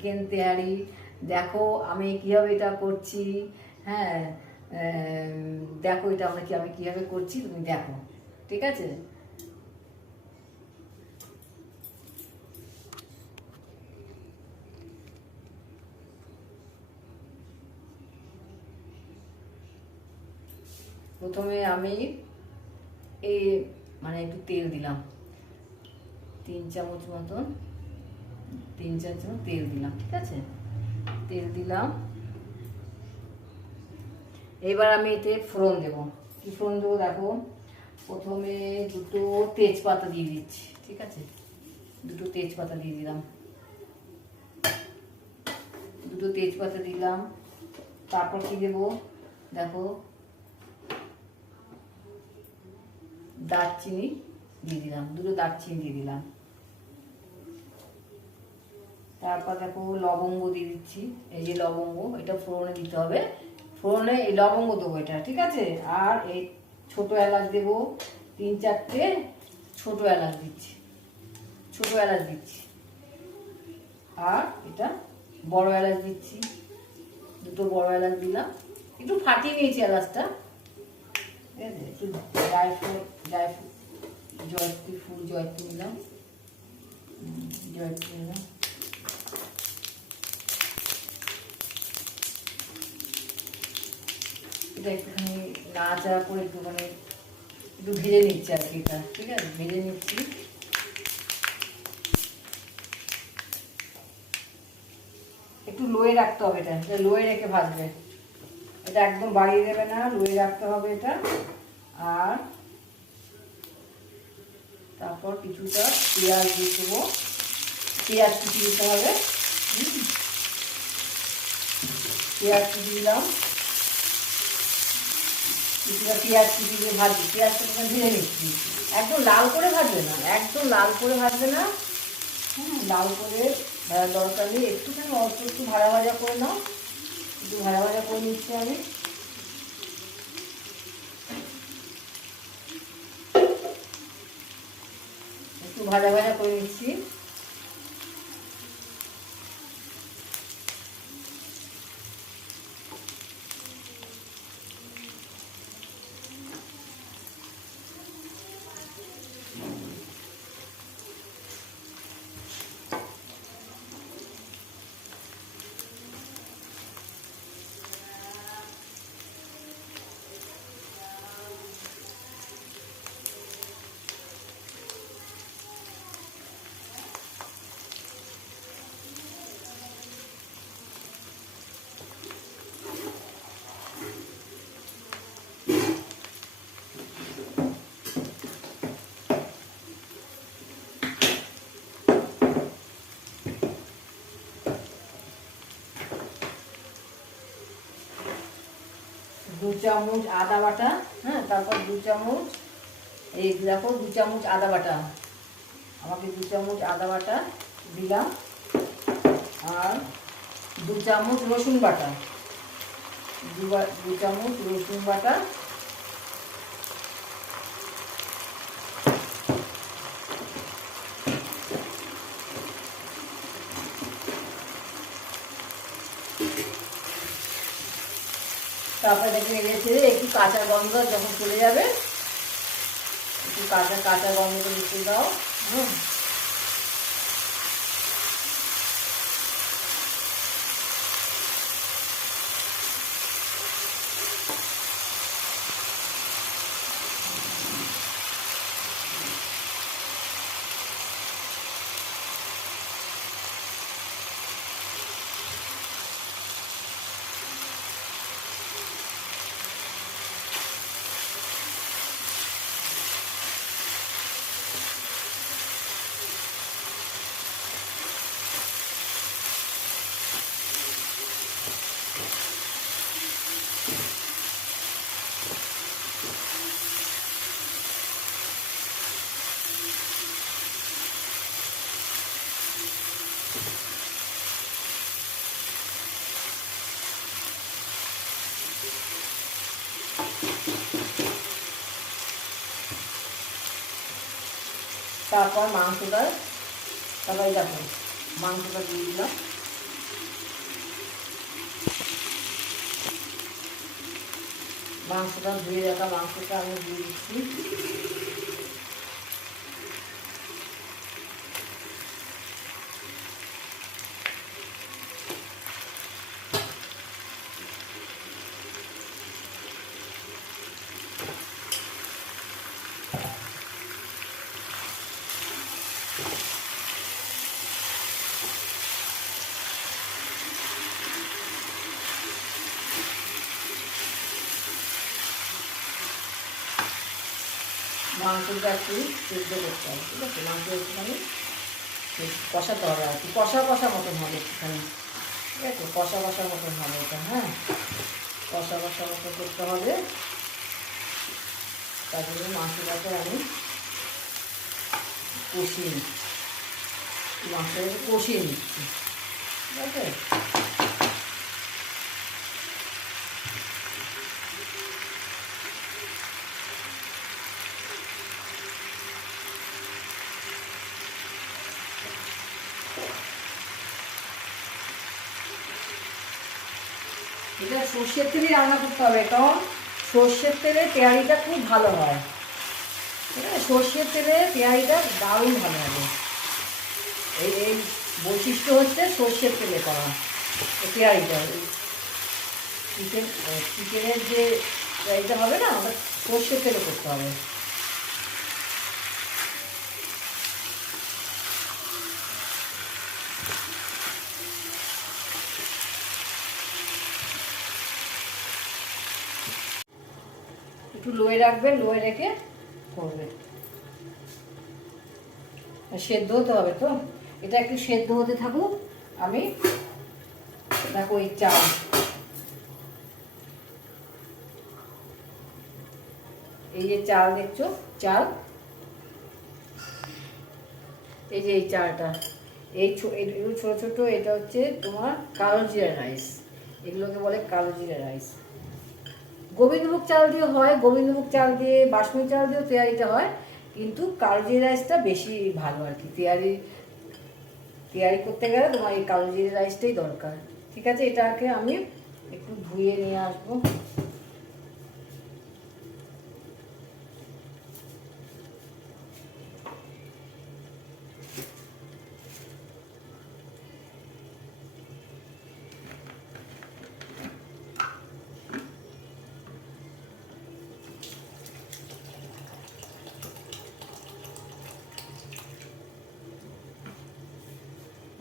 Chicken তেহারি। দেখো আমি কীভাবে এটা করছি। হ্যাঁ, দেখো এটা আমি কীভাবে করছি, তুমি দেখো, ঠিক আছে? প্রথমে আমি এই মানে একটু তেল দিলাম, 3 চামচ মতন, 3-4 চামচ তেল দিলাম, ঠিক আছে? তেল দিলাম। এবার আমি এতে ফোড়ন দেবো। কি ফোড়ন দেবো দেখো, প্রথমে 2টো তেজপাতা দিয়ে দিচ্ছি, ঠিক আছে? 2টো তেজপাতা দিয়ে দিলাম, 2টো তেজপাতা দিলাম। তারপর কি দেবো দেখো, দারচিনি দিয়ে দিলাম, 2টো দারচিনি দিয়ে দিলাম। তারপর দেখো লবঙ্গ দিয়ে দিচ্ছি, এই যে লবঙ্গ, এটা ফোড়নে দিতে হবে, ফোড়নে এই লবঙ্গ দেবো এটা, ঠিক আছে? আর এই ছোটো এলাচ দেবো, 3-4টে ছোটো এলাচ দিচ্ছি, ছোটো এলাচ দিচ্ছি। আর এটা বড় এলাচ দিচ্ছি, 2টো বড় এলাচ দিলাম, একটু ফাটিয়ে নিয়েছি এলাচটা, ঠিক আছে? একটু জয়ত্রী ফুল জয়ত্রী নিলাম, জয়ত্রী নিলাম। এটা একটুখানি নাড়াচাড়া করে একটুখানি একটু ভেজে নিচ্ছি আর কি, এটা ঠিক আছে, ভেজে নিচ্ছি। একটু লোয়ে রাখতে হবে, এটা লোয়ে রেখে ভাজবে, এটা একদম বাড়িয়ে দেবে না, লোয়ে রাখতে হবে এটা। আর তারপর কিছুটা পেঁয়াজ দিয়ে দেবো, পেঁয়াজ কুচি দিতে হবে, পেঁয়াজ কুচি দিলাম, কিছুটা পেঁয়াজ কুচি দিয়ে ভাজছি, পেঁয়াজটা ভেজে নিচ্ছি। একদম লাল করে ভাজবে না, একদম লাল করে ভাজবে না, লাল করে ভাজার দরকার নেই, একটুখানি অল্প একটু ভাজা ভাজা করে নাও, একটু ভাজা ভাজা করে নিচ্ছি আমি। একটু ভাজা ভাজা করে নিচ্ছি। দু চামচ আদা বাটা, হ্যাঁ, তারপর 2 চামচ, এই দেখো 2 চামচ আদা বাটা, আমাকে 2 চামচ আদা বাটা দিলাম। আর 2 চামচ রসুন বাটা, 2 চামচ রসুন বাটা। তারপরে দেখে নেড়েছে একটু কাঁচা গন্ধ যখন চলে যাবে, একটু কাঁচা কাঁচা গন্ধটা দিতে দাও। তারপর মাংসটা, তারপরে দেখো মাংসটা দিয়ে দিলাম, মাংসটা ধুয়ে রাখা মাংসটা আমি দিয়ে দিচ্ছি। মাংসটা একটু সেদ্ধ করতে হবে, ঠিক আছে? মাংস একটুখানি কষাতে হবে আর কি, কষা কষা মতন হবে একটুখানি, ঠিক আছে? কষা কষার মতন হবে এটা, হ্যাঁ, কষা কষা মতন করতে হবে। তার জন্য মাংসটাকে আমি কষিয়ে নিচ্ছি, মাংসটাকে কষিয়ে নিচ্ছি, ঠিক আছে? এটা সর্ষের তেলেই রান্না করতে হবে, কারণ সর্ষের তেলে তেহারিটা খুব ভালো হয়, ঠিক আছে? সর্ষের তেলে তেহারিটা দারুণ ভালো হবে। এই এই বৈশিষ্ট্য হচ্ছে সর্ষের তেলে করা তেহারিটা। চিকেনের যে তেহারিটা হবে না, ওটা সর্ষের তেলে করতে হবে। একটু লোয়ে রাখবেন, লোয়ে রেখে করবে। সেদ্ধ হতে হবে তো, এটা একটু সেদ্ধ হতে থাকুক। আমি দেখো এই চাল, এই যে চাল দেখছো, চাল, এই যে এই চালটা, এগুলো ছোটো ছোটো, এটা হচ্ছে তোমার কালো জিরা রাইস, এগুলোকে বলে কালো জিরা রাইস। গোবিন্দভোগ চাল দিয়ে হয়, গোবিন্দভোগ চাল দিয়ে, বাসমতি চাল দিয়েও তেয়ারিটা হয়, কিন্তু কালো জিরা রাইসটা বেশি ভালো আর কি। তেয়ারি করতে গেলে তোমার এই কালো জিরা রাইসটাই দরকার, ঠিক আছে? এটাকে আমি একটু ধুয়ে নিয়ে আসবো।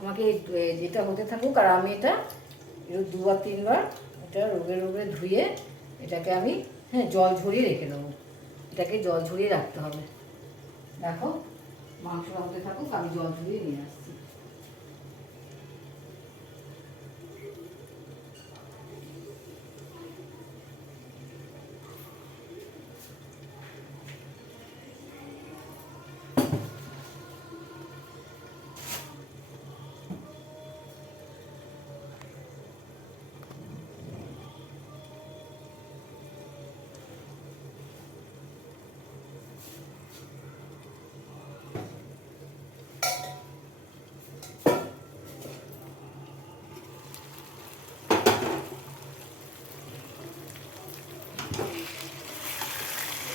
আমাকে যেটা হতে থাকুক, আর আমি এটা দুবার তিনবার এটা রোগে রোগে ধুয়ে এটাকে আমি, হ্যাঁ, জল ঝরিয়ে রেখে দেবো। এটাকে জল ঝরিয়ে রাখতে হবে। দেখো মাংসটা হতে থাকুক, আমি জল ঝরিয়ে নিয়ে আসছি।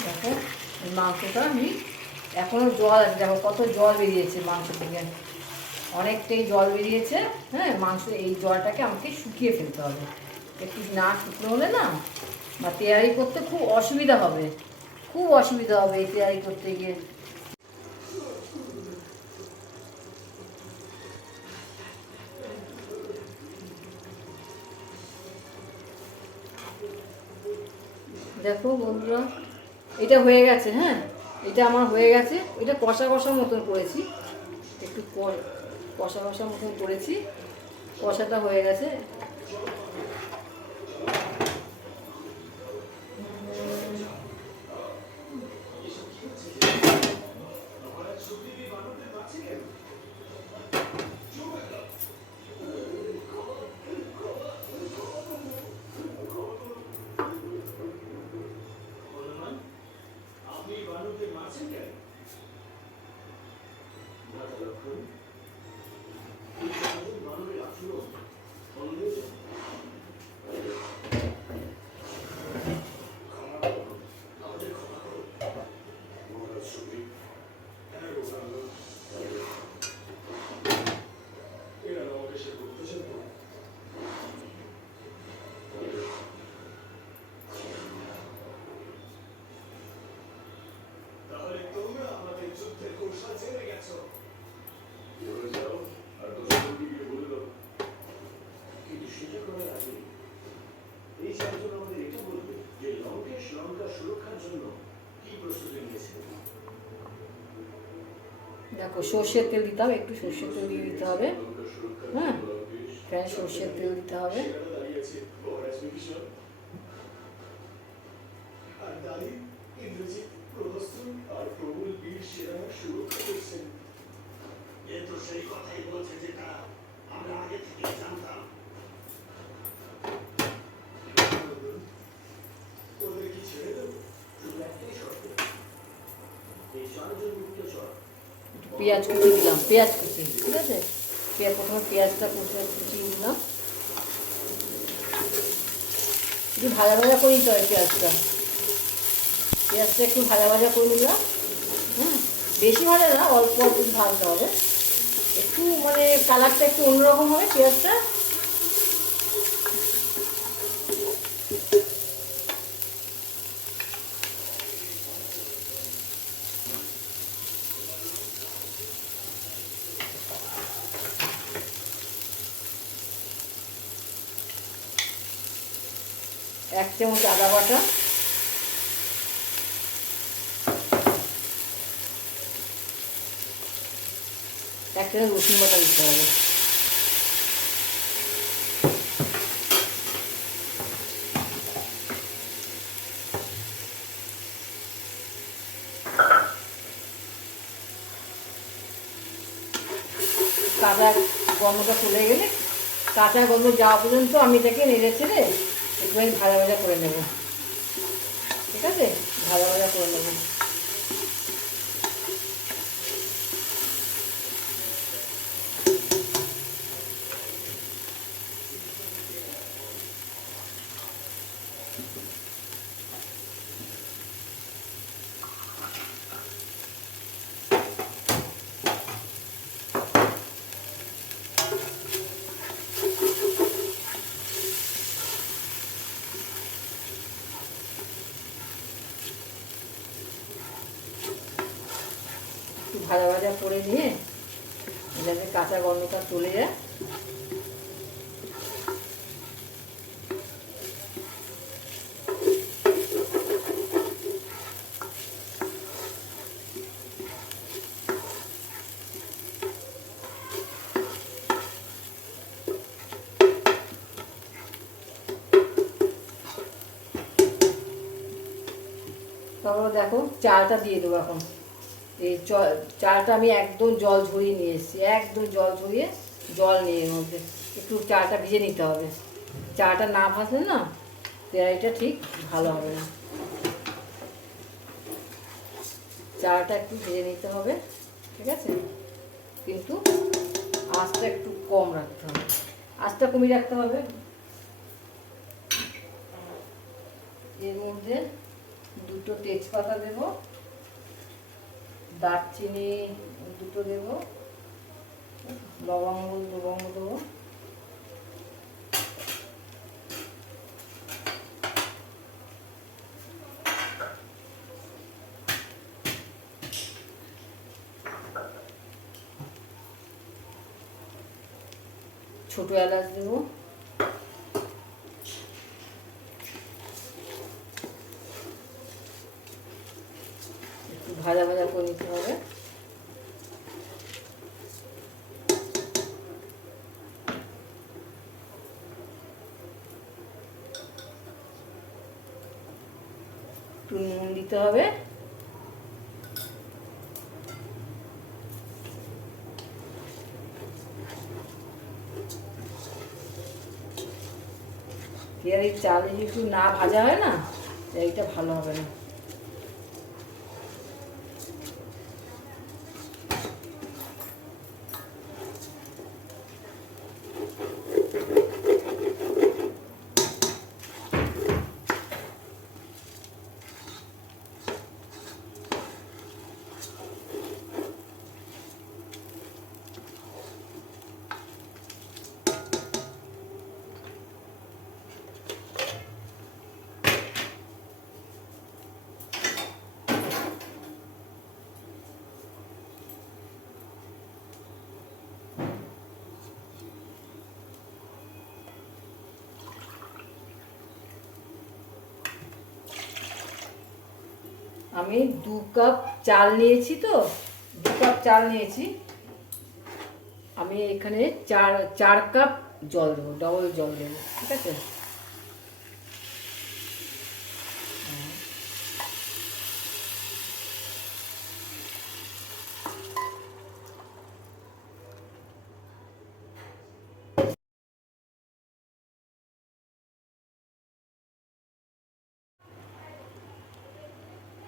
দেখো মাংসটা আমি, এখনো জল আছে, দেখো কত জল বেরিয়েছে মাংস থেকে, অনেকটাই জল বেরিয়েছে, হ্যাঁ। মাংস এই জলটাকে আমাকে শুকিয়ে ফেলতে হবে। একটু না শুকনো হলে না, বা তেয়ারি করতে খুব অসুবিধা হবে, খুব অসুবিধা হবে এই তেয়ারি করতে গিয়ে। দেখো বন্ধুরা, এটা হয়ে গেছে, হ্যাঁ, এটা আমার হয়ে গেছে। এটা কষা কষা মতন করেছি, একটু কষা কষা মতন করেছি, কষাটা হয়ে গেছে। দেখো সর্ষের তেল দিতে হবে, একটু সর্ষের তেল দিয়ে দিতে হবে। হ্যাঁ, প্যানে সর্ষের তেল দিতে হবে। পেঁয়াজ কুচি দিলাম, পেঁয়াজ কুচি, ঠিক আছে। প্রথমে পেঁয়াজটা কুচিয়ে দিলাম, একটু ভাজা ভাজা করে নিতে হবে পেঁয়াজটা। পেঁয়াজটা একটু ভাজা ভাজা করে নিলাম। হ্যাঁ, বেশি ভাজা না, অল্প অল্প ভাজতে হবে, একটু মানে কালারটা একটু অন্যরকম হবে পেঁয়াজটা। এক চামচ আদা বাটা, এক চামচ রসুন বাটা দিতে হবে। কাঁচা গন্ধটা চলে গেলে, কাঁচা গন্ধ যাওয়া পর্যন্ত আমি এটাকে নেড়ে ছেড়ে একটুখানি ভাজা ভাজা করে নেব, ঠিক আছে। ভাজা ভাজা করে নেব। ভাজা ভাজা করে নিয়ে যাতে কাঁচা গন্ধটা চলে যায়। তারপর দেখো চালটা দিয়ে দেবো এখন। এই চালটা আমি একদম জল ঝরিয়ে নিয়ে এসেছি, একদম জল ঝরিয়ে জল নিয়ে এর মধ্যে একটু চালটা ভিজে নিতে হবে। চালটা না ভাজলে না তেরাইটা ঠিক ভালো হবে না। চালটা একটু ভেজে নিতে হবে, ঠিক আছে। কিন্তু আঁচটা একটু কম রাখতে হবে, আঁচটা কমিয়ে রাখতে হবে। এর মধ্যে দুটো তেজপাতা দেব, দারচিনি দুটো দেব, লবঙ্গ দেবো, ছোট এলাচ দেবো, একটু ভাজা ভাজা করে নিতে হবে। একটু নুন দিতে হবে, এই চাল যদি একটু না ভাজা হয় না এইটা ভালো হবে না। আমি 2 কাপ চাল নিয়েছি, তো কাপ চাল নিয়েছি, আমি এখানে 4 কাপ জল দেবো, ডবল জল দেবো, ঠিক আছে।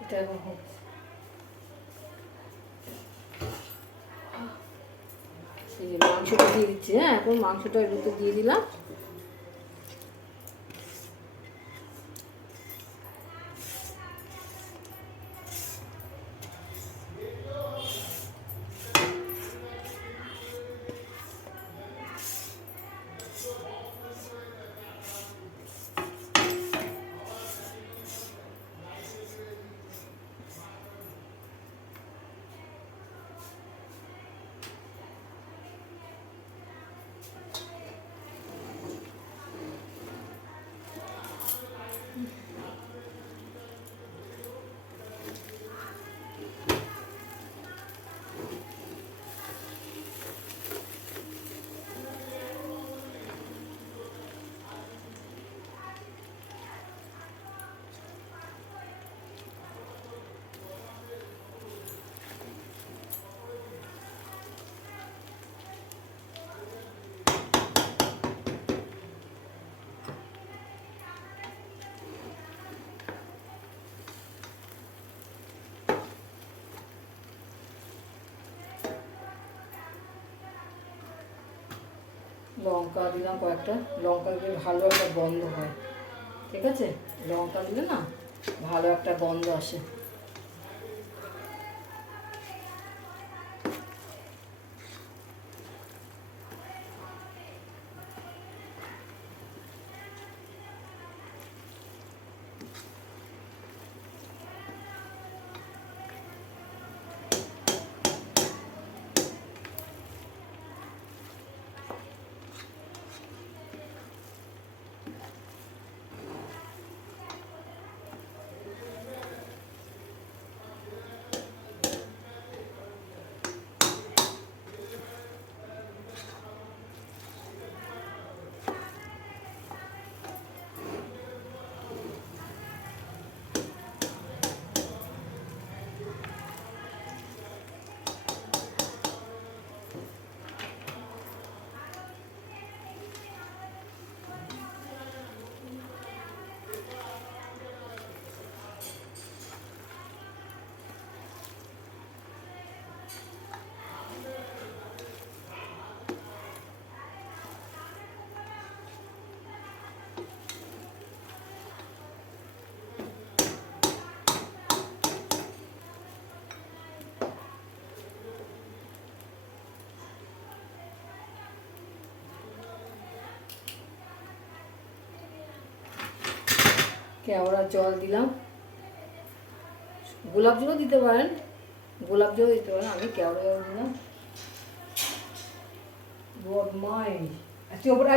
এটা এখন হচ্ছে, এই যে মাংসটা দিয়ে দিচ্ছি। হ্যাঁ, এখন মাংসটা এর ভিতরে দিয়ে দিলাম। লঙ্কা দিলাম কয়েকটা, লঙ্কা দিলে ভালো একটা গন্ধ হয়, ঠিক আছে। লঙ্কা দিলে না ভালো একটা গন্ধ আসে। কেওড়া জল দিলাম, গোলাপ জলও দিতে পারেন, গোলাপ জল দিতে পারেন, আমি কেওড়া জল দিলাম। বদমাইশ, আচ্ছা ওপরে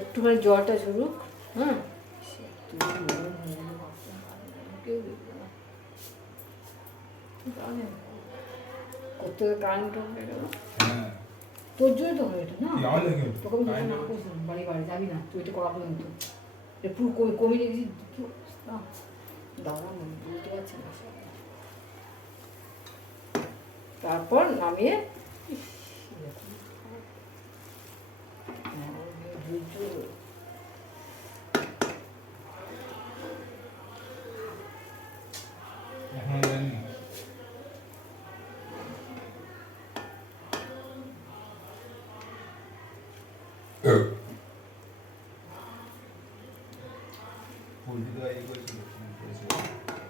একটুখানি জলটা ঝরুক। হ্যাঁ, করতে কারেন্ট হয়ে গেল, তোর জন্য তো হয় এটা না, তোকে আমি যখন না করছিলাম বাড়ি বাড়ি যাবি না, তুই এটা করা পর্যন্ত একটু কমিয়ে রেখেছি না, দাঁড়া বুঝতে পারছি না। তারপর নামিয়ে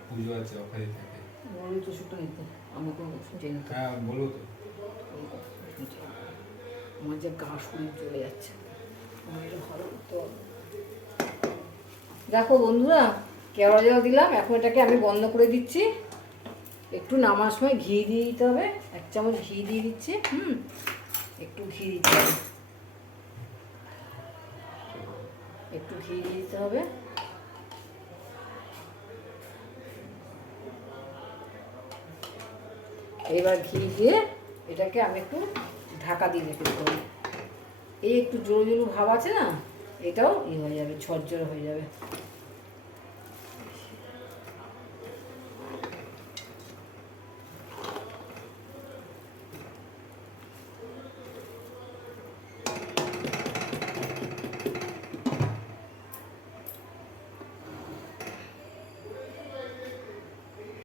পুজো আছে ওখানে থাকে। ওই তো শুটটা নিতে আমাকে শুটে নিতে। হ্যাঁ বলো তো। আমার যে গা শরীর চলে যাচ্ছে, আমার এটা ভালো করতে হবে। দেখো বন্ধুরা, কেওড়া জল দিলাম, এখন এটাকে আমি বন্ধ করে দিচ্ছি। একটু নামার সময় ঘি দিয়ে দিতে হবে, 1 চামচ ঘি দিয়ে দিচ্ছি। একটু ঘি দিতে হবে, একটু ঘি দিয়ে দিতে হবে। এবার ঘি দিয়ে এটাকে আমি একটু ঢাকা দিয়ে রেখে দিতে হবে। এই একটু জোরো জোরো ভাব আছে না, এটাও হয়ে যাবে, ঝরঝরে হয়ে যাবে।